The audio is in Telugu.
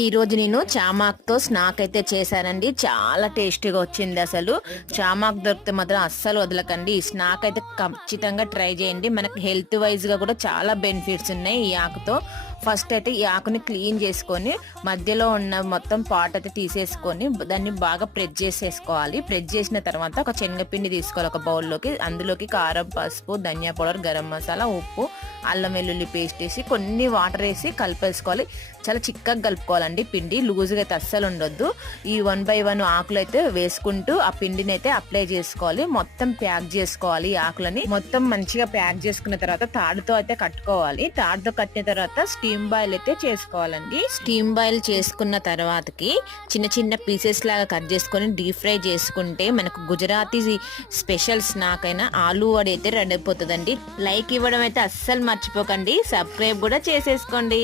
ఈ రోజు నేను చామాక్తో స్నాక్ అయితే చేశానండి. చాలా టేస్టీగా వచ్చింది. అసలు చామాక్ దొరికితే మాత్రం అస్సలు వదలకండి. ఈ స్నాక్ అయితే ఖచ్చితంగా ట్రై చేయండి. మనకి హెల్త్ వైజ్ గా కూడా చాలా బెనిఫిట్స్ ఉన్నాయి ఈ ఆకుతో. ఫస్ట్ అయితే ఈ ఆకుని క్లీన్ చేసుకొని మధ్యలో ఉన్న మొత్తం పాట్ అయితే తీసేసుకొని దాన్ని బాగా ప్రెస్ చేసేసుకోవాలి. ప్రెస్ చేసిన తర్వాత ఒక శనగపిండి తీసుకోవాలి ఒక బౌల్లోకి. అందులోకి కారం, పసుపు, ధనియా పౌడర్, గరం మసాలా, ఉప్పు, అల్లం వెల్లుల్లి పేస్ట్ వేసి కొన్ని వాటర్ వేసి కలిపేసుకోవాలి. చాలా చిక్కగా కలుపుకోవాలండి పిండి. లూజ్గా అయితే అస్సలు ఉండొద్దు. ఈ 1 by 1 ఆకులు అయితే వేసుకుంటూ ఆ పిండిని అయితే అప్లై చేసుకోవాలి. మొత్తం ప్యాక్ చేసుకోవాలి. ఈ ఆకులని మొత్తం మంచిగా ప్యాక్ చేసుకున్న తర్వాత తాడుతో అయితే కట్టుకోవాలి. తాడుతో కట్టిన తర్వాత స్టీమ్ బాయిల్ అయితే చేసుకోవాలండి. స్టీమ్ బాయిల్ చేసుకున్న తర్వాతకి చిన్న చిన్న పీసెస్ లాగా కట్ చేసుకొని డీప్ ఫ్రై చేసుకుంటే మనకు గుజరాతీ స్పెషల్ స్నాక్ అయిన ఆలూ వడ అయితే రెడీ అయిపోతుందండి. లైక్ ఇవ్వడం అయితే అస్సలు మర్చిపోకండి. సబ్స్క్రైబ్ కూడా చేసేసుకోండి.